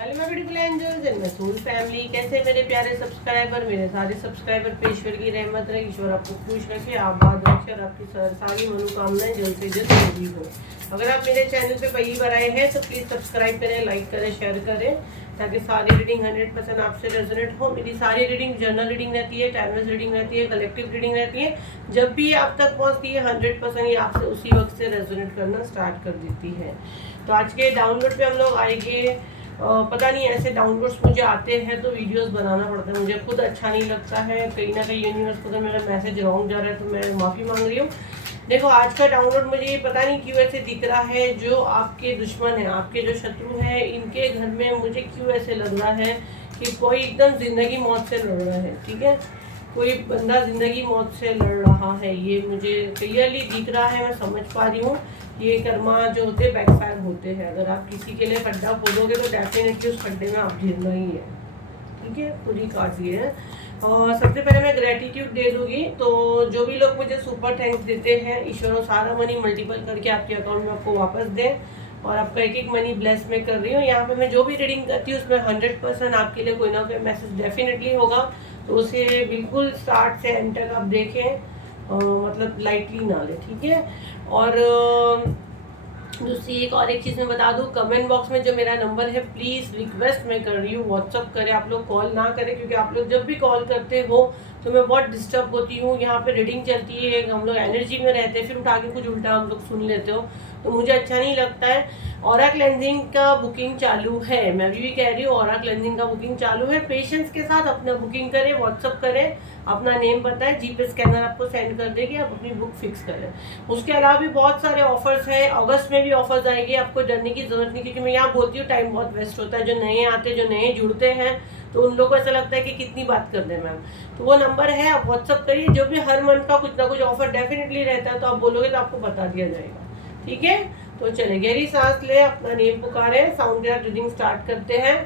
Hello my beautiful angels and my soul family. कैसे मेरे प्यारे सब्सक्राइबर, मेरे सारे सब्सक्राइबर पे ईश्वर की रहमत रहे, ईश्वर आपको खुश रखे, आबाद रखे और आपकी सारी मनोकामनाएं जल्द से जल्द पूरी हो। अगर आप मेरे चैनल पे पहली बार आए हैं तो प्लीज़ सब्सक्राइब करें, लाइक करें, शेयर करें, ताकि सारी रीडिंग 100% आपसे रेजोनेट हो। मेरी सारी रीडिंग जर्नल रीडिंग रहती है, टाइमलेस रीडिंग रहती है, कलेक्टिव रीडिंग रहती है। जब भी आप तक पहुँचती है 100% ये आपसे उसी वक्त से रेजोनेट करना स्टार्ट कर देती है। तो आज के डाउनलोड पे हम लोग आएंगे। पता नहीं ऐसे डाउनलोड्स मुझे आते हैं तो वीडियोस बनाना पड़ता है, मुझे खुद अच्छा नहीं लगता है। कहीं ना कहीं यूनिवर्स को अगर मेरा मैसेज रॉन्ग जा रहा है तो मैं माफ़ी मांग रही हूँ। देखो आज का डाउनलोड मुझे पता नहीं क्यों ऐसे दिख रहा है, जो आपके दुश्मन है, आपके जो शत्रु हैं, इनके घर में मुझे क्यों ऐसे लग रहा है कि कोई एकदम जिंदगी मौत से लड़ रहा है। ठीक है, कोई बंदा जिंदगी मौत से लड़ रहा है, ये मुझे क्लियरली दिख रहा है। मैं समझ पा रही हूँ ये कर्मा जो होते हैं बैकफायर होते हैं। अगर आप किसी के लिए खड्डा खोदोगे तो डेफिनेटली उस खड्डे में आप गिरना ही है। ठीक है, पूरी कार्ड्स ये है। और सबसे पहले मैं ग्रेटिट्यूड दे दूंगी। तो जो भी लोग मुझे सुपर थैंक्स देते हैं, ईश्वर सारा मनी मल्टीपल करके आपके अकाउंट में आपको वापस दें और आपका एक एक मनी ब्लेस मैं कर रही हूँ। यहाँ पे मैं जो भी रीडिंग करती हूँ उसमें 100% आपके लिए कोई ना कोई मैसेज डेफिनेटली होगा। तो उसे बिल्कुल स्टार्ट से एंड तक आप देखें, मतलब लाइटली ना ले। ठीक है, और दूसरी एक चीज़ मैं बता दूं, कमेंट बॉक्स में जो मेरा नंबर है, प्लीज़ रिक्वेस्ट मैं कर रही हूँ व्हाट्सअप करें। आप लोग कॉल ना करें, क्योंकि आप लोग जब भी कॉल करते हो तो मैं बहुत डिस्टर्ब होती हूँ। यहाँ पे रीडिंग चलती है, हम लोग एनर्जी में रहते हैं, फिर उठा के कुछ उल्टा हम लोग सुन लेते हो, तो मुझे अच्छा नहीं लगता है। ऑरा क्लेंजिंग का बुकिंग चालू है, मैं अभी भी कह रही हूँ ऑरा क्लेंजिंग का बुकिंग चालू है। पेशेंस के साथ अपना बुकिंग करें, व्हाट्सअप करें, अपना नेम बताएं, जीपे स्कैनर आपको सेंड कर देगी, आप अपनी बुक फिक्स करें। उसके अलावा भी बहुत सारे ऑफर्स हैं, अगस्त में भी ऑफर्स आएंगे, आपको डरने की जरूरत नहीं, क्योंकि मैं यहाँ बोलती हूँ टाइम बहुत वेस्ट होता है। जो नए आते, जो नए जुड़ते हैं, तो उन लोगों को ऐसा लगता है कि कितनी बात कर दें मैम। तो वो नंबर है, आप व्हाट्सअप करिए। जो भी हर मंथ का कुछ ना कुछ ऑफर डेफिनेटली रहता है, तो आप बोलोगे तो आपको बता दिया जाएगा। ठीक है, तो चले गहरी सांस ले, अपना नेम पुकारे, साउंड के साथ रीडिंग स्टार्ट करते हैं।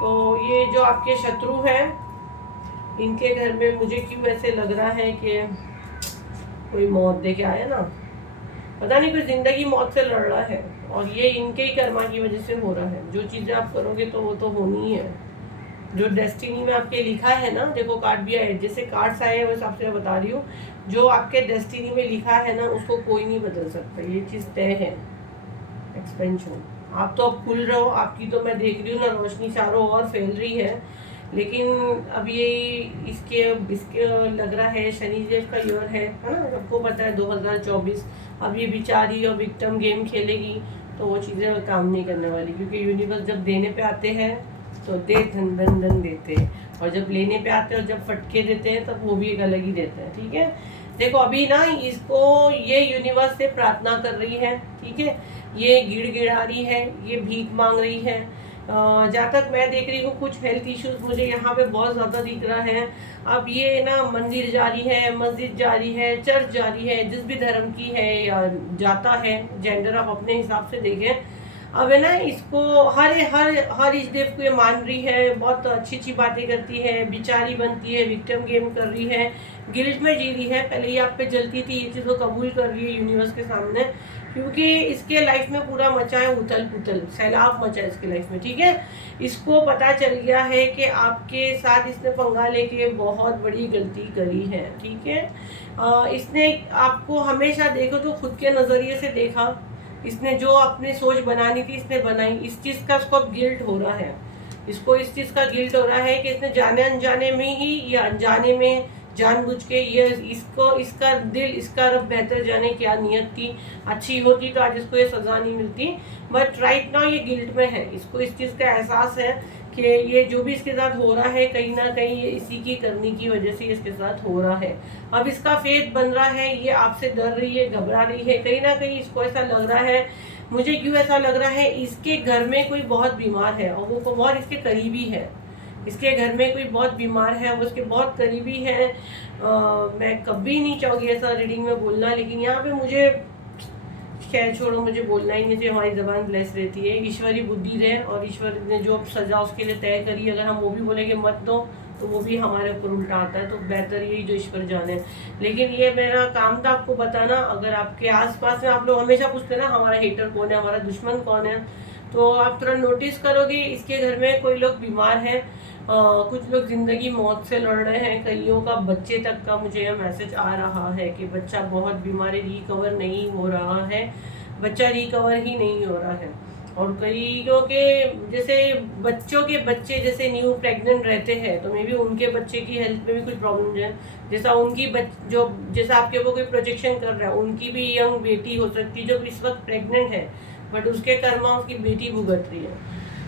तो ये जो आपके शत्रु हैं, इनके घर में मुझे क्यों ऐसे लग रहा है कि कोई मौत दे के आया ना, पता नहीं कोई जिंदगी मौत से लड़ रहा है, और ये इनके ही कर्मा की वजह से हो रहा है। जो चीज़ें आप करोगे तो वो तो होनी ही है, जो डेस्टिनी में आपके लिखा है ना। देखो कार्ड भी आए, जैसे कार्ड्स आए हैं वैसे आपसे बता रही हूँ, जो आपके डेस्टिनी में लिखा है ना उसको कोई नहीं बदल सकता, ये चीज़ तय है। एक्सपेंशन, आप तो अब खुल रहे हो, आपकी तो मैं देख रही हूँ ना रोशनी चारों ओर फैल रही है। लेकिन अब ये इसके इसके लग रहा है शनि देव का ईयर है ना, सबको पता है 2024। अब ये बिचारी और विक्टिम गेम खेलेगी तो वो चीज़ें काम नहीं करने वाली, क्योंकि यूनिवर्स जब देने पे आते हैं तो दे धन धन धन देते हैं, और जब लेने पे आते हैं और जब फटके देते हैं तब वो भी एक अलग ही देते हैं। ठीक है, देखो अभी ना इसको ये यूनिवर्स से प्रार्थना कर रही है। ठीक है, ये गिड़गिड़ा रही है, ये भीख मांग रही है। जहाँ तक मैं देख रही हूँ कुछ हेल्थ इश्यूज मुझे यहाँ पे बहुत ज़्यादा दिख रहा है। अब ये ना मंदिर जा रही है, मस्जिद जा रही है, चर्च जा रही है, जिस भी धर्म की है या जाता है, जेंडर आप अपने हिसाब से देखें। अब है ना, इसको हर हर हर इस देव को ये मान रही है, बहुत अच्छी अच्छी बातें करती है, बिचारी बनती है, विक्टिम गेम कर रही है, गिल्ट में जी रही है। पहले ये आप पे जलती थी, ये चीज़ को कबूल कर रही है यूनिवर्स के सामने, क्योंकि इसके लाइफ में पूरा मचा है उथल पुथल, सैलाब मचा है इसके लाइफ में। ठीक है, इसको पता चल गया है कि आपके साथ इसने पंगा लेके बहुत बड़ी गलती करी है। ठीक है, इसने आपको हमेशा देखो तो खुद के नज़रिए से देखा, इसने जो अपनी सोच बनानी थी इसने बनाई। इस चीज़ का इसको गिल्ट हो रहा है, इसको इस चीज़ का गिल्ट हो रहा है कि इसने जाने अनजाने में ही या अनजाने में जानबूझ के ये इसको, इसका दिल, इसका रब बेहतर जाने क्या नियत थी, अच्छी होती तो आज इसको ये सज़ा नहीं मिलती। बट राइट नाउ ये गिल्ट में है, इसको इस चीज़ का एहसास है कि ये जो भी इसके साथ हो रहा है कहीं ना कहीं ये इसी की करने की वजह से इसके साथ हो रहा है। अब इसका फेथ बन रहा है, ये आपसे डर रही है, घबरा रही है, कहीं ना कहीं इसको ऐसा लग रहा है। मुझे क्यों ऐसा लग रहा है, इसके घर में कोई बहुत बीमार है और वो बहुत इसके करीबी है। इसके घर में कोई बहुत बीमार है, वो उसके बहुत करीबी है। मैं कभी नहीं चाहूँगी ऐसा रीडिंग में बोलना, लेकिन यहाँ पे मुझे खैर छोड़ो, मुझे बोलना ही नहीं चाहिए, हमारी ज़बान ब्लेस रहती है। ईश्वरी बुद्धि रहे, और ईश्वर ने जो सज़ा उसके लिए तय करी, अगर हम वो भी बोलेंगे मत दो तो वो भी हमारे ऊपर उल्टा आता है। तो बेहतर यही जो ईश्वर जाने। लेकिन ये मेरा काम था आपको बताना। अगर आपके आसपास में आप लोग हमेशा पूछते ना हमारा हेटर कौन है, हमारा दुश्मन कौन है, तो आप थोड़ा नोटिस करोगे इसके घर में कोई लोग बीमार हैं, कुछ लोग जिंदगी मौत से लड़ रहे हैं, कईयों का बच्चे तक का मुझे यह मैसेज आ रहा है कि बच्चा बहुत बीमारी रिकवर नहीं हो रहा है, बच्चा रिकवर ही नहीं हो रहा है। और कईयों के जैसे बच्चों के बच्चे जैसे न्यू प्रेग्नेंट रहते हैं तो मे बी उनके बच्चे की हेल्थ में भी कुछ प्रॉब्लम है, जैसा उनकी जो जैसा आपके ऊपर कोई प्रोजेक्शन कर रहा है, उनकी भी यंग बेटी हो सकती है जो इस वक्त प्रेग्नेंट है, बट उसके कर्मा उसकी बेटी भुगत रही है।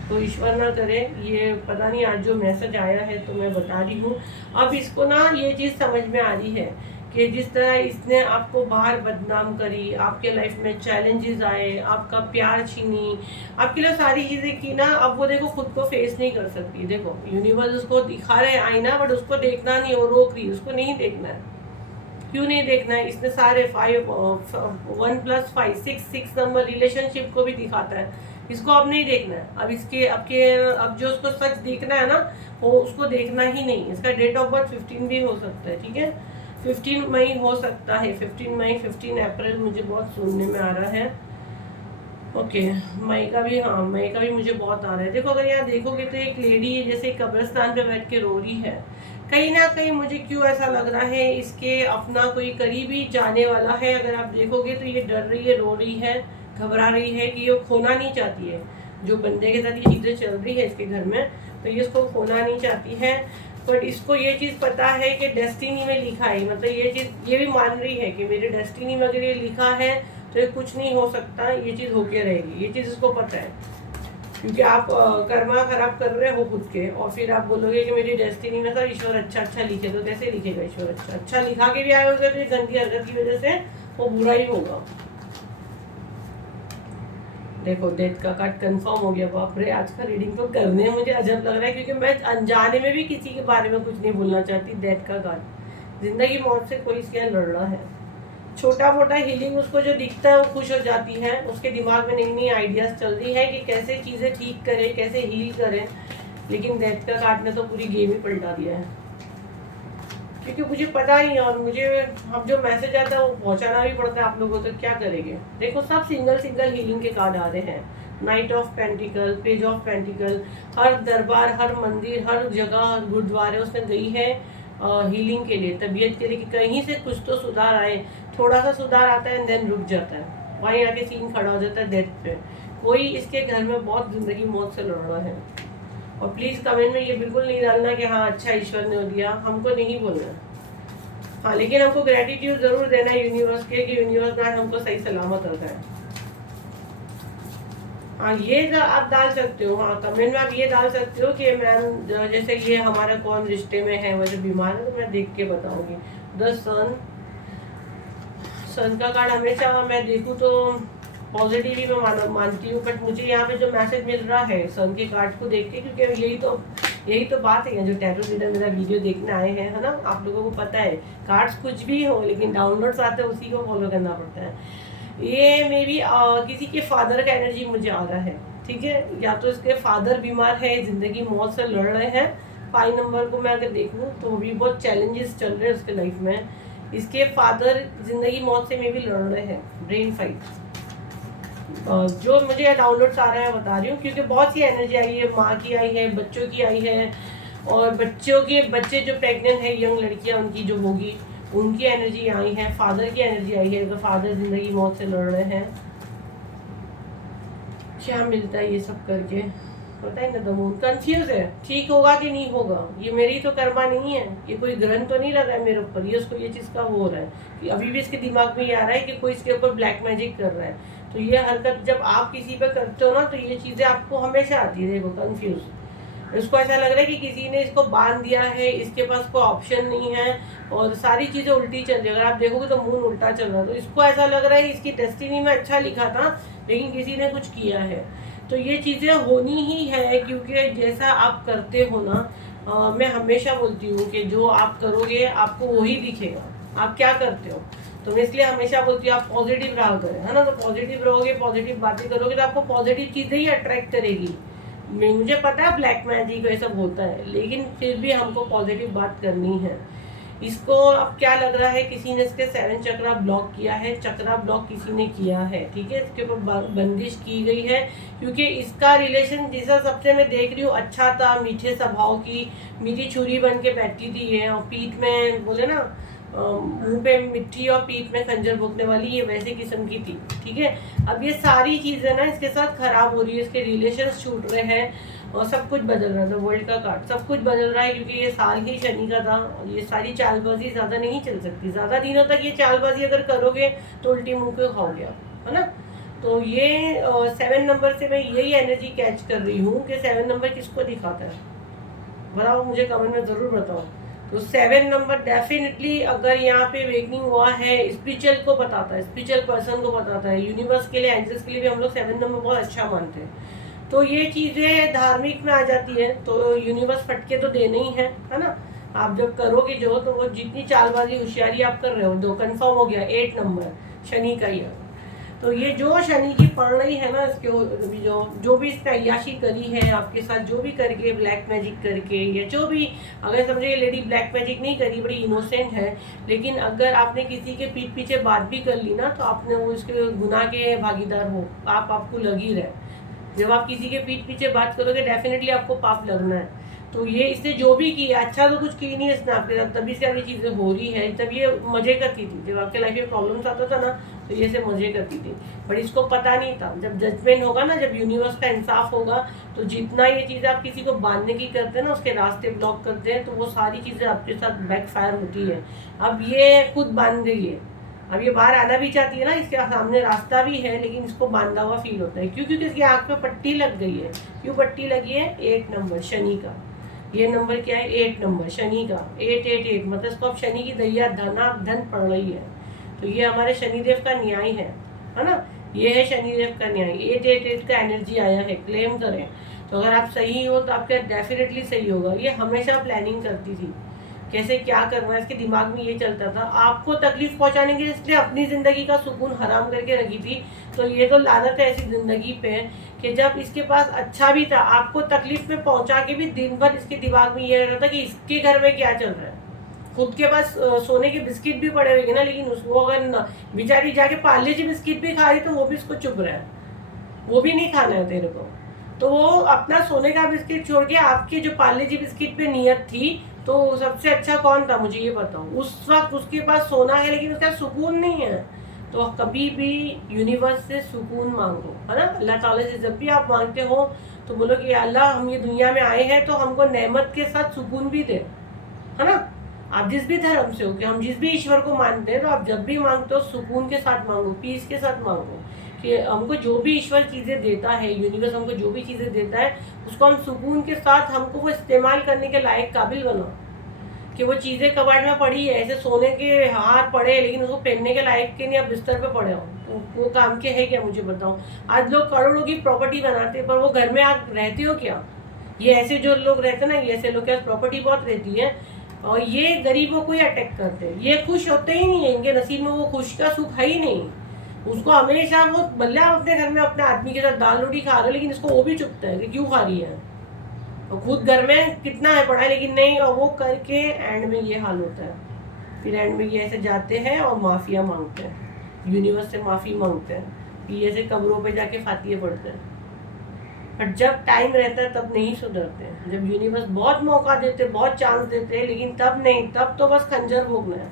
तो ईश्वर ना करे, ये पता नहीं आज जो मैसेज आया है तो मैं बता रही हूँ। अब इसको ना ये चीज़ समझ में आ रही है कि जिस तरह इसने आपको बाहर बदनाम करी, आपके लाइफ में चैलेंजेस आए, आपका प्यार छीनी, आपके लिए सारी चीज़ें की ना, अब वो देखो खुद को फेस नहीं कर सकती। देखो यूनिवर्स उसको दिखा रहे आईना, बट उसको देखना नहीं, वो रोक रही, उसको नहीं देखना है। क्यों नहीं देखना है? इसने सारे 1+5 6 नंबर रिलेशनशिप को भी दिखाता है, इसको अब नहीं देखना है। अब इसके अब जो उसको सच देखना है ना, वो उसको देखना ही नहीं। इसका डेट ऑफ बर्थ 15 भी हो सकता है, ठीक है, 15 मई हो सकता है, 15 मई 15 अप्रैल मुझे बहुत सुनने में आ रहा है। ओके, मई का भी, हाँ मई का भी मुझे बहुत आ रहा है। देखो अगर यहाँ देखोगे तो एक लेडी जैसे कब्रिस्तान पे बैठ के रो रही है, कहीं ना कहीं मुझे क्यों ऐसा लग रहा है इसके अपना कोई करीबी जाने वाला है। अगर आप देखोगे तो ये डर रही है, रो रही है, घबरा रही है कि ये खोना नहीं चाहती है। जो बंदे के साथ ये चीज़ें चल रही है इसके घर में, तो ये इसको खोना नहीं चाहती है। बट इसको ये चीज़ पता है कि डेस्टिनी में लिखा है, मतलब ये चीज़ ये भी मान रही है कि मेरे डेस्टिनी में अगर ये लिखा है तो ये कुछ नहीं हो सकता, ये चीज़ होके रहेगी, ये चीज़ इसको पता है। क्योंकि आप कर्मा खराब कर रहे हो खुद के, और फिर आप बोलोगे कि मेरी डेस्टिनी में सर ईश्वर अच्छा लिखे, तो कैसे लिखेगा ईश्वर? अच्छा लिखा के भी आए होगा तो ये गंदी हरकत की वजह से वो बुरा ही होगा। देखो डेथ का कार्ड कंफर्म हो गया। बाप रे, आज का रीडिंग तो करने में मुझे अजब लग रहा है, क्योंकि मैं अनजाने में भी किसी के बारे में कुछ नहीं बोलना चाहती। डेथ का कार्ड, जिंदगी मौत से कोई इसके यहाँ लड़ रहा है। छोटा मोटा हीलिंग उसको जो दिखता है वो खुश हो जाती है, उसके दिमाग में नई नई आइडियाज चल रही है कि कैसे चीज़ें ठीक करें, कैसे हील करें। लेकिन डेथ का कार्ड ने तो पूरी गेम ही पलटा दिया है, क्योंकि मुझे पता ही है और मुझे अब जो मैसेज आता है वो पहुंचाना भी पड़ता है आप लोगों तक। क्या करेंगे? देखो सब सिंगल हीलिंग के कार्ड आ रहे हैं। Knight of pentacle, page of pentacle, हर दरबार, हर मंदिर, हर जगह, गुरुद्वारे उसने गई है हीलिंग के लिए, तबीयत के लिए, कि कहीं से कुछ तो सुधार आए। थोड़ा सा सुधार आता है देन रुक जाता है, वहीं आके सीन खड़ा हो जाता है डेथ पे। कोई इसके घर में बहुत जिंदगी मौत से लड़ रहा है। और प्लीज़ कमेंट में ये बिल्कुल नहीं डालना कि हाँ अच्छा ईश्वर ने दिया, हमको नहीं बोलना। हाँ लेकिन हमको ग्रेटिट्यूड जरूर देना है यूनिवर्स के, कि यूनिवर्स ने हमको सही सलामत रखा है। हाँ ये आप डाल सकते हो, हाँ कमेंट में आप ये डाल सकते हो कि मैम जैसे ये हमारा कौन रिश्ते में है, वो जो बीमार है, तो मैं देख के बताऊंगी। द सन का कार्ड हमेशा मैं देखूँ तो पॉजिटिव ही मैं मानती हूँ, बट मुझे यहाँ पे जो मैसेज मिल रहा है सन के कार्ड को देख के, क्योंकि यही तो बात है, जो टैटू रीडर मेरा वीडियो देखने आए हैं, है ना, आप लोगों को पता है कार्ड्स कुछ भी हो, लेकिन डाउनलोड्स आते हैं उसी को फॉलो करना पड़ता है। ये मे बी किसी के फादर का एनर्जी मुझे आ रहा है, ठीक है, या तो इसके फादर बीमार है, जिंदगी मौत से लड़ रहे हैं। 5 नंबर को मैं अगर देखूँ तो भी बहुत चैलेंजेस चल रहे हैं उसके लाइफ में। इसके फादर जिंदगी मौत से मे भी लड़ रहे हैं, ब्रेन फाइट। जो मुझे डाउनलोड्स आ रहे हैं बता रही हूँ, क्योंकि बहुत सी एनर्जी आई है, माँ की आई है, बच्चों की आई है, और बच्चे जो प्रेग्नेंट है, यंग लड़कियाँ उनकी जो होगी उनकी एनर्जी आई है, फादर की एनर्जी आई है, तो फादर जिंदगी मौत से लड़ रहे हैं। क्या मिलता है ये सब करके? पता है ना, दमून कंफ्यूज है, ठीक होगा कि नहीं होगा। ये मेरी तो कर्मा नहीं है, ये कोई ग्रहण तो नहीं लगा है मेरे ऊपर, ये उसको ये चीज़ का हो रहा है कि अभी भी इसके दिमाग में ये आ रहा है कि कोई इसके ऊपर ब्लैक मैजिक कर रहा है। तो ये हरकत जब आप किसी पे करते हो ना, तो ये चीज़ें आपको हमेशा आती है। देखो कंफ्यूज, इसको ऐसा लग रहा है कि किसी ने इसको बांध दिया है, इसके पास कोई ऑप्शन नहीं है, और सारी चीज़ें उल्टी चल रही है। अगर आप देखोगे तो मून उल्टा चल रहा है, तो इसको ऐसा लग रहा है इसकी डेस्टिनी में अच्छा लिखा था, लेकिन किसी ने कुछ किया है। तो ये चीज़ें होनी ही है, क्योंकि जैसा आप करते हो ना, मैं हमेशा बोलती हूँ कि जो आप करोगे आपको वही दिखेगा, आप क्या करते हो। तो मैं इसलिए हमेशा बोलती हूँ आप पॉजिटिव रहा करें, है ना, तो पॉजिटिव रहोगे, पॉजिटिव बातें करोगे तो आपको पॉजिटिव चीज़ें ही अट्रैक्ट करेगी। मुझे पता है ब्लैक मैजिक ये सब होता है, लेकिन फिर भी हमको पॉजिटिव बात करनी है। इसको अब क्या लग रहा है, किसी ने इसके 7 चक्रा ब्लॉक किया है, चक्रा ब्लॉक किसी ने किया है, ठीक है, इसके ऊपर बंदिश की गई है। क्योंकि इसका रिलेशन जैसा सबसे मैं देख रही हूँ अच्छा था, मीठे स्वभाव की, मीठी छुरी बन के बैठती थी ये, और पीठ में बोले ना मुंह पे मिट्टी और पीठ में खंजर भोंकने वाली, ये वैसे किस्म की थी, ठीक है। अब ये सारी चीज़ें ना इसके साथ खराब हो रही है, इसके रिलेशंस छूट रहे हैं और सब कुछ बदल रहा था, वर्ल्ड का कार्ड सब कुछ बदल रहा है, क्योंकि ये साल ही शनि का था। ये सारी चालबाजी ज़्यादा नहीं चल सकती, ज़्यादा दिनों तक ये चालबाजी अगर करोगे तो उल्टी मुंह के खाओगे आप, है ना। तो ये 7 नंबर से मैं यही एनर्जी कैच कर रही हूँ कि 7 नंबर किसको दिखाता है, बताओ मुझे कमेंट में ज़रूर बताओ। तो 7 नंबर डेफिनेटली अगर यहाँ पे वेकनिंग हुआ है, स्पिरिचुअल को बताता है, स्पिरिचुअल पर्सन को बताता है, यूनिवर्स के लिए, एंजल्स के लिए भी हम लोग 7 नंबर बहुत अच्छा मानते हैं। तो ये चीज़ें धार्मिक में आ जाती है, तो यूनिवर्स फटके तो देने ही है ना। आप जब करोगे जो, तो वो जितनी चालबाजी होशियारी आप कर रहे हो, दो कंफर्म हो गया 8 नंबर शनि का ही। तो ये जो शनि की पड़ रही है ना, इसके जो भी इसने अय्याशी करी है आपके साथ, जो भी करके ब्लैक मैजिक करके, या जो भी, अगर समझे ये लेडी ब्लैक मैजिक नहीं करी, बड़ी इनोसेंट है, लेकिन अगर आपने किसी के पीठ पीछे बात भी कर ली ना, तो आपने वो इसके गुनाह के भागीदार हो, आपको लग ही रहे। जब आप किसी के पीठ पीछे बात करोगे डेफिनेटली आपको पाप लगना है। तो ये इसने जो भी किया, अच्छा तो कुछ की नहीं है इसने आपके साथ, तभी से अभी चीज़ें हो रही है। तब ये मजे करती थी, जब आपके लाइफ में प्रॉब्लम्स आता था ना, तो ये से मजे करती थी, बट इसको पता नहीं था। जब जजमेंट होगा ना, जब यूनिवर्स का इंसाफ होगा, तो जितना ये चीज़ आप किसी को बांधने की करते हैं ना, उसके रास्ते ब्लॉक करते हैं, तो वो सारी चीज़ें आपके साथ बैकफायर होती है। अब ये खुद बांध गई है, अब ये बाहर आना भी चाहती है ना, इसके सामने रास्ता भी है, लेकिन इसको बांधा हुआ फील होता है। क्यों? क्योंकि इसकी आँख पे पट्टी लग गई है। क्यों पट्टी लगी है? 8 नंबर शनि का। ये नंबर क्या है? 8 नंबर शनि का। 888 मतलब इसको अब शनि की दैया धन पड़ रही है। तो ये हमारे शनिदेव का न्याय है ना। ये है शनिदेव का न्याय। 888 का एनर्जी आया है, क्लेम करें। तो अगर आप सही हो तो आपका डेफिनेटली सही होगा। ये हमेशा प्लानिंग करती थी, कैसे क्या करना है, इसके दिमाग में ये चलता था, आपको तकलीफ पहुंचाने के लिए इसलिए अपनी ज़िंदगी का सुकून हराम करके रखी थी। तो ये तो लानत है ऐसी ज़िंदगी पे कि जब इसके पास अच्छा भी था, आपको तकलीफ में पहुंचा के भी दिन भर इसके दिमाग में ये रहता था कि इसके घर में क्या चल रहा है। खुद के पास सोने के बिस्किट भी पड़े हुए ना, लेकिन उसको अगर बेचारी जाके पार्ले जी बिस्किट भी खा रही तो वो भी इसको चुप रहा है, वो भी नहीं खाना है तेरे को। तो वो अपना सोने का बिस्किट छोड़ के आपके जो पार्ले जी बिस्किट पे नियत थी, तो सबसे अच्छा कौन था मुझे ये बताओ। उस वक्त उसके पास सोना है, लेकिन उसका सुकून नहीं है। तो कभी भी यूनिवर्स से सुकून मांगो, है ना। अल्लाह ताला से जब भी आप मांगते हो तो बोलो कि अल्लाह हम ये दुनिया में आए हैं तो हमको नेमत के साथ सुकून भी दे, है ना। आप जिस भी धर्म से हो, कि हम जिस भी ईश्वर को मानते हैं, तो आप जब भी मांगते हो सुकून के साथ मांगो, पीस के साथ मांगो। कि हमको जो भी ईश्वर चीज़ें देता है, यूनिवर्स हमको जो भी चीज़ें देता है, उसको हम सुकून के साथ हमको वो इस्तेमाल करने के लायक काबिल बनाओ। कि वो चीज़ें कबाड़ में पड़ी है, ऐसे सोने के हार पड़े, लेकिन उसको पहनने के लायक के नहीं, आप बिस्तर पे पड़े हो, तो वो काम के है क्या मुझे बताओ। आज लोग करोड़ों की प्रॉपर्टी बनाते हैं, पर वो घर में आप रहते हो क्या? ये ऐसे जो लोग रहते हैं ना, ये ऐसे लोग के पास प्रॉपर्टी बहुत रहती है, और ये गरीबों को ही अटैक करते हैं। ये खुश होते ही नहीं है, इनके नसीब में वो खुश का सुख है ही नहीं। उसको हमेशा वो भले आप अपने घर में अपने आदमी के साथ दाल रोटी खा रहे हो, लेकिन इसको वो भी चुपता है कि क्यों खा रही है, और खुद घर में कितना है पढ़ा है लेकिन नहीं, और वो करके एंड में ये हाल होता है। फिर एंड में ये ऐसे जाते हैं और माफिया मांगते हैं, यूनिवर्स से माफ़ी मांगते हैं, फिर ऐसे कब्रों पे जाके फातिये पढ़ते हैं। बट जब टाइम रहता है तब नहीं सुधरते हैं। जब यूनिवर्स बहुत मौका देते, बहुत चांस देते हैं, लेकिन तब नहीं, तब तो बस खंजर भोगना है,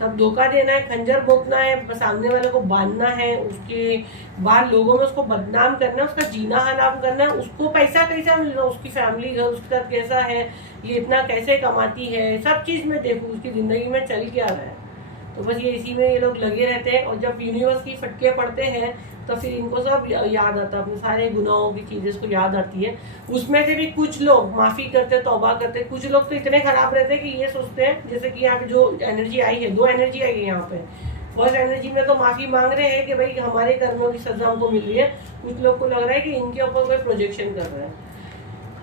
तब धोखा देना है, खंजर भोगना है, सामने वाले को बांधना है, उसके बाद लोगों में उसको बदनाम करना है, उसका जीना हराम करना है, उसको पैसा कैसा मिल रहा है, उसकी फैमिली घर उसके साथ कैसा है, ये इतना कैसे कमाती है, सब चीज़ में देखूँ उसकी ज़िंदगी में चल क्या रहा है। तो बस ये इसी में ये लोग लगे रहते हैं। और जब यूनिवर्स की फटके पड़ते हैं तो फिर इनको सब याद आता है, अपने सारे गुनाहों की चीज़ें इसको याद आती है। उसमें से भी कुछ लोग माफ़ी करते, तौबा करते, कुछ लोग तो इतने ख़राब रहते हैं कि ये सोचते हैं, जैसे कि यहाँ पे जो एनर्जी आई है, 2 एनर्जी आई है यहाँ पे। फर्स्ट एनर्जी में तो माफ़ी मांग रहे हैं कि भाई हमारे कर्मों की सज़ा हमको मिल रही है। कुछ लोग को लग रहा है कि इनके ऊपर कोई प्रोजेक्शन कर रहा है।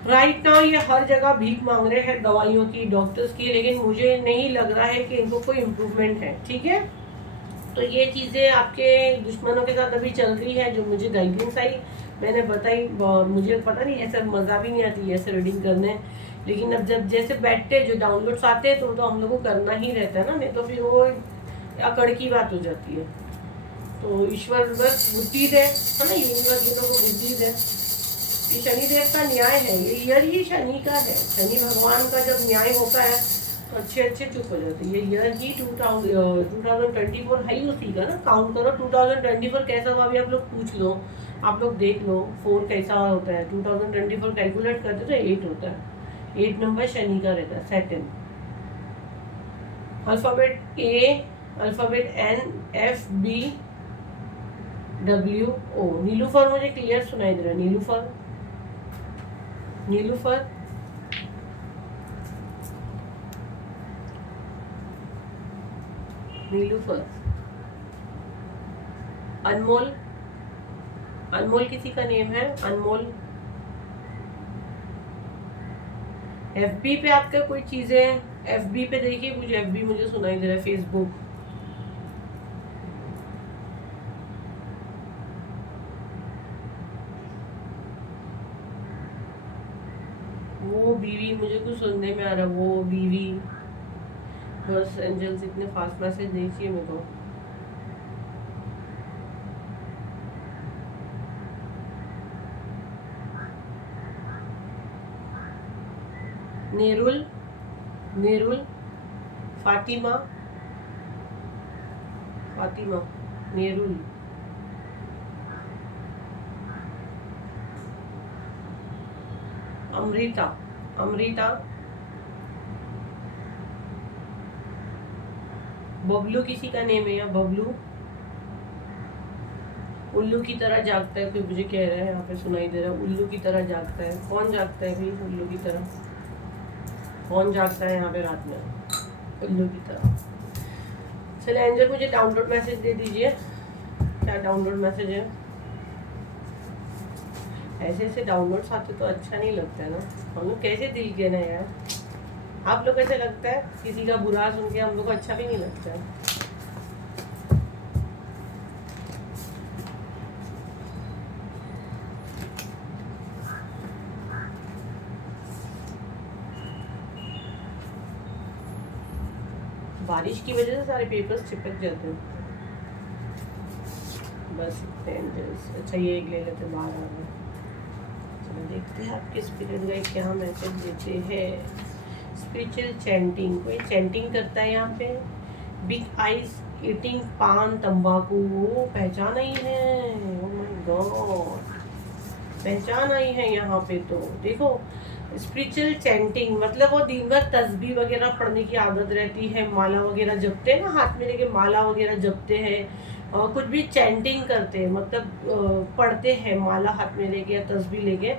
राइट नाउ ये हर जगह भीख मांग रहे हैं दवाइयों की, डॉक्टर्स की, लेकिन मुझे नहीं लग रहा है कि इनको कोई इम्प्रूवमेंट है। ठीक है, तो ये चीज़ें आपके दुश्मनों के साथ अभी चल रही है, जो मुझे गाइडेंस आई मैंने बताई। मुझे पता नहीं, ऐसा मज़ा भी नहीं आती ऐसे रीडिंग करने, लेकिन अब जब जैसे बैठते जो डाउनलोड्स आते हैं तो हम लोग को करना ही रहता है ना, नहीं तो फिर वो अकड़ की बात हो जाती है। तो ईश्वर बस बुद्धि दे, है ना, यूनिवर्स जिनों को बुद्धि दे। ये शनिदेव का न्याय है, ये ईयर ही शनि का है। शनि भगवान का जब न्याय होता है तो अच्छे अच्छे चुप हो जाते हैं। ये ईयर ही 2024 है ही उसी का ना। काउंट करो 2024 कैसा हुआ, अभी आप लोग पूछ लो, आप लोग देख लो 4 कैसा होता है। 2024 कैलकुलेट करते तो 8 होता है। 8 नंबर शनि का रहता है, second. Alphabet A, alphabet N, F, B, W, O. Nilufar मुझे क्लियर सुनाई दे रहा है। नीलूफर, नीलूफर, नीलूफर। अनमोल, अनमोल किसी का नेम है, अनमोल। एफबी पे आपका कोई चीजें, एफबी पे देखिए कुछ, एफबी मुझे सुनाई दे रहा है। फेसबुक, वो बीवी मुझे कुछ सुनने में आ रहा है, वो बीवी। बस एंजल्स इतने फास्ट मैसेज नहीं चाहिए मेरे को। नेरुल, नेरुल, फातिमा, फातिमा, नेरुल, अमृता, अमृता, बबलू किसी का नेम है या बबलू। उल्लू की तरह जागता है, कोई मुझे कह रहा है यहाँ पे, सुनाई दे रहा है उल्लू की तरह जागता है। कौन जागता है भाई उल्लू की तरह? कौन जागता है यहाँ पे रात में उल्लू की तरह? चले एंजल मुझे डाउनलोड मैसेज दे दीजिए, क्या डाउनलोड मैसेज है? ऐसे ऐसे डाउनलोड्स आते तो अच्छा नहीं लगता है ना। हम लोग कैसे दिल के ना यार, आप लोग कैसे लगता है? किसी का बुरा सुन के हम लोग को अच्छा भी नहीं लगता है। बारिश की वजह से सारे पेपर्स चिपक जाते हैं। बस एंजल्स, अच्छा ये एक ले लेते, बाहर आ गए। चलो देखते हैं आपके स्पिरिट गाइड क्या मैसेज देते हैं। स्पिरिचुअल चैंटिंग, कोई चैंटिंग करता है यहाँ पे। बिग आइज, ईटिंग पान तंबाकू, पहचान आई है। ओह माय गॉड, पहचान आई है यहाँ पे। तो देखो स्पिरिचुअल चैंटिंग मतलब वो दिन भर तस्बीह वगैरह पढ़ने की आदत रहती है, माला वगैरह जपते हैं ना, हाथ में लेके माला वगैरह जपते हैं, और कुछ भी चैंटिंग करते हैं, मतलब पढ़ते हैं माला हाथ में लेके या तस्बीह लेके।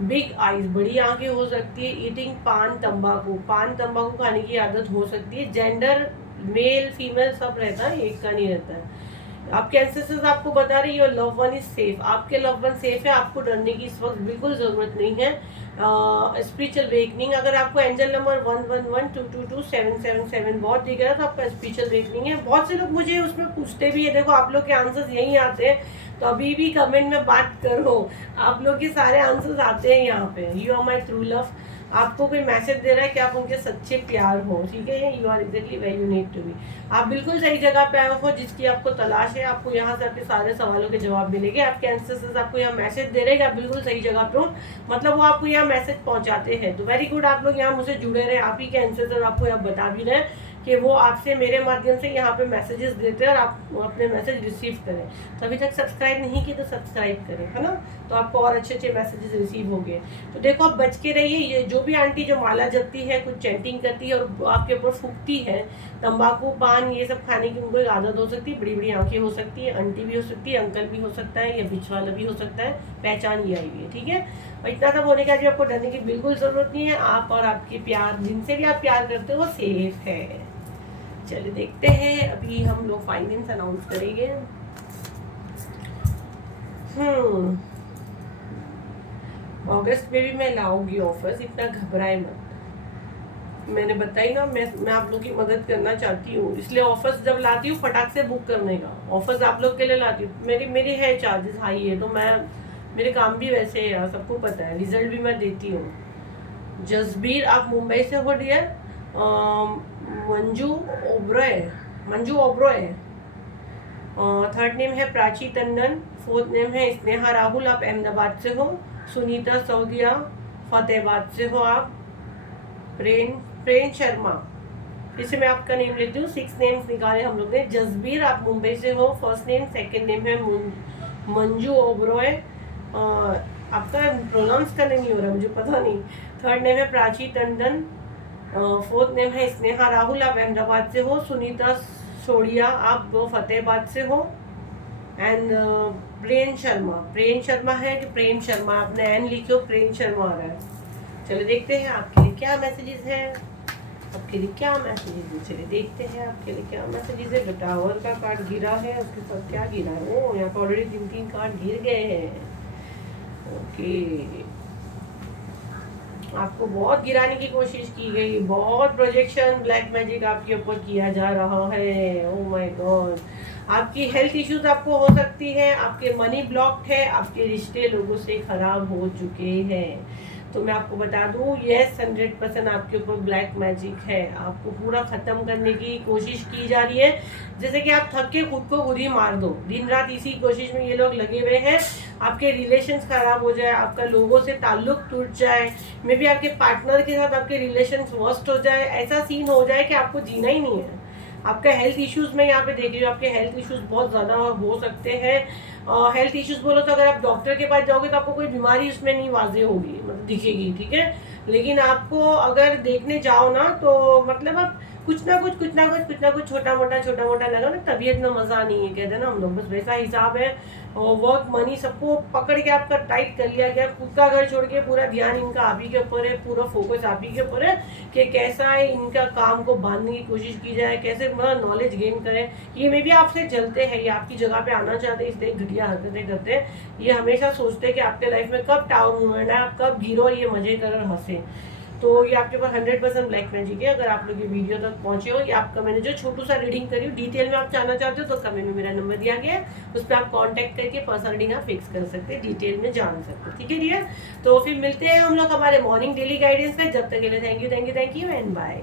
बिग आइज, बड़ी आंखें हो सकती है। ईटिंग पान तंबाकू, पान तंबाकू खाने की आदत हो सकती है। जेंडर मेल फीमेल सब रहता है, एक का नहीं रहता है। आपके एंसेस्टर्स आपको बता रही है your love one is safe, आपके लव वन सेफ है, आपको डरने की इस वक्त बिल्कुल ज़रूरत नहीं है। स्पिरिचुअल वेकनिंग, अगर आपको एंजल नंबर 1112227777 बहुत दिख रहा है तो आपका स्पिरिचुअल वेकनिंग है। बहुत से लोग मुझे उसमें पूछते भी है, देखो आप लोग के आंसर्स यही आते हैं, तो अभी भी कमेंट में बात करो, आप लोग के सारे आंसर्स आते हैं यहाँ पे। You are my true love, आपको कोई मैसेज दे रहा है कि आप उनके सच्चे प्यार हो, ठीक है। You are exactly where you need to be, आप बिल्कुल सही जगह पे आए हो जिसकी आपको तलाश है। आपको यहाँ से आपके सारे सवालों के जवाब मिलेंगे। आपके एंसेस्टर्स आपको यहाँ मैसेज दे रहे हैं कि आप बिल्कुल सही जगह पे हो, मतलब वो आपको यहाँ मैसेज पहुँचाते हैं। तो वेरी गुड, आप लोग यहाँ मुझसे जुड़े रहे, आप ही के एंसेस्टर आपको यहाँ बता भी रहे हैं कि वो आपसे मेरे माध्यम से यहाँ पे मैसेजेस देते हैं और आप अपने मैसेज रिसीव करें। तो अभी तक सब्सक्राइब नहीं किए तो सब्सक्राइब करें, है ना, तो आपको और अच्छे अच्छे मैसेजेस रिसीव होंगे। तो देखो आप बच के रहिए। ये जो भी आंटी जो माला जपती है, कुछ चैंटिंग करती है और आपके ऊपर फूकती है, तंबाकू पान ये सब खाने की उनको एक आदत हो सकती है। बड़ी बड़ी आंखें हो सकती है, आंटी भी हो सकती है, अंकल भी हो सकता है, या बीच वाला भी हो सकता है। पहचान ये आई हुई है, ठीक है। और इतना सब होने का भी आपको डरने की बिल्कुल ज़रूरत नहीं है। आप और आपके प्यार, जिनसे भी आप प्यार करते हो वो सेफ है। चलिए देखते हैं, अभी हम लोग फाइनेंस अनाउंस करेंगे। अगस्त में भी मैं लाऊंगी ऑफर्स, इतना घबराए मत। मैंने बताई ना, मैं आप लोग की मदद करना चाहती हूँ, इसलिए ऑफर्स जब लाती हूँ फटाक से बुक करने का। ऑफर्स आप लोग के लिए लाती हूँ। मेरी है चार्जेस हाई है, तो मैं, मेरे काम भी वैसे है यार, सबको पता है, रिजल्ट भी मैं देती हूँ। जसबीर, आप मुंबई से हो dear. Manju Oberoi. Third name है प्राची टंडन। फोर्थ नेम है स्नेहा राहुल, आप अहमदाबाद से हो। सुनीता सऊदिया, फतेहाबाद से हो आप। प्रेम शर्मा, फिर से मैं आपका नेम लेती हूँ। 6 नेम्स निकाले हम लोग ने। जसबीर, आप मुंबई से हो, फर्स्ट नेम। सेकंड नेम है मंजू ओब्रॉय, आपका प्रोनाउंस करने नहीं हो रहा, मुझे पता नहीं। थर्ड नेम है प्राची टंडन। फोर्थ नेम है स्नेहा राहुल, आप अहमदाबाद से हो। सुनीता सोडिया, आप फतेहाबाद से हो। एंड प्रेम शर्मा है कि प्रेम शर्मा, आपने एन लिखे हो, प्रेम शर्मा आ रहा है। चलो देखते हैं आपके लिए क्या मैसेजेस हैं, आपके लिए क्या मैसेजेस है। चलिए देखते हैं आपके लिए क्या मैसेजेस है। द टावर का कार्ड गिरा है, उसके साथ क्या गिरा है? ओ, यहाँ पर ऑलरेडी 3 कार्ड गिर गए हैं। ओके, आपको बहुत गिराने की कोशिश की गई, बहुत प्रोजेक्शन ब्लैक मैजिक आपके ऊपर किया जा रहा है। ओह माय गॉड, आपकी हेल्थ इश्यूज आपको हो सकती है, आपके मनी ब्लॉक्ड है, आपके रिश्ते लोगों से खराब हो चुके हैं। तो मैं आपको बता दूं, यस 100% आपके ऊपर ब्लैक मैजिक है। आपको पूरा ख़त्म करने की कोशिश की जा रही है, जैसे कि आप थक के खुद को खुद ही मार दो। दिन रात इसी कोशिश में ये लोग लगे हुए हैं। आपके रिलेशंस खराब हो जाए, आपका लोगों से ताल्लुक टूट जाए, मे बी आपके पार्टनर के साथ आपके रिलेशंस वर्स्ट हो जाए, ऐसा सीन हो जाए कि आपको जीना ही नहीं है। आपका हेल्थ इश्यूज में यहाँ पे देख रही हूँ, आपके हेल्थ इश्यूज बहुत ज़्यादा हो सकते हैं। हेल्थ इश्यूज बोलो तो अगर आप डॉक्टर के पास जाओगे तो आपको कोई बीमारी उसमें नहीं वाजे होगी, मतलब दिखेगी, ठीक है। लेकिन आपको अगर देखने जाओ ना तो मतलब आप कुछ ना कुछ छोटा मोटा लगा ना, तबीयत में मज़ा नहीं है, कहते हैं ना हम लोग, बस वैसा हिसाब है। वर्क मनी सबको पकड़ के आपका टाइट कर लिया गया। खुद का घर छोड़ के पूरा ध्यान इनका आप ही के ऊपर है, पूरा फोकस आप ही के ऊपर है कि कैसा है इनका काम को बांधने की कोशिश की जाए, कैसे मतलब नॉलेज गेन करें। ये मे भी आपसे जलते हैं, ये आपकी जगह पे आना चाहते हैं, इसलिए घटिया हरकतें करते हैं। ये हमेशा सोचते हैं कि आपके लाइफ में कब टावर मूवमेंट है, आप कब गिरो और ये मजे कर हंसे। तो ये आपके पास 100% ब्लैक मैजिक है। अगर आप लोग ये वीडियो तक पहुंचे हो, या आपका मैंने जो छोटू सा रीडिंग करी हो, डिटेल में आप जानना चाहते हो तो कमेंट में मेरा नंबर दिया गया है, उस पर आप कांटेक्ट करके पर्सनल रीडिंग आप फिक्स कर सकते हैं, डिटेल में जान सकते हैं, ठीक है डियर। तो फिर मिलते हैं हम लोग हमारे मॉर्निंग डेली गाइडेंस में। जब तक के लिए थैंक यू एंड बाय।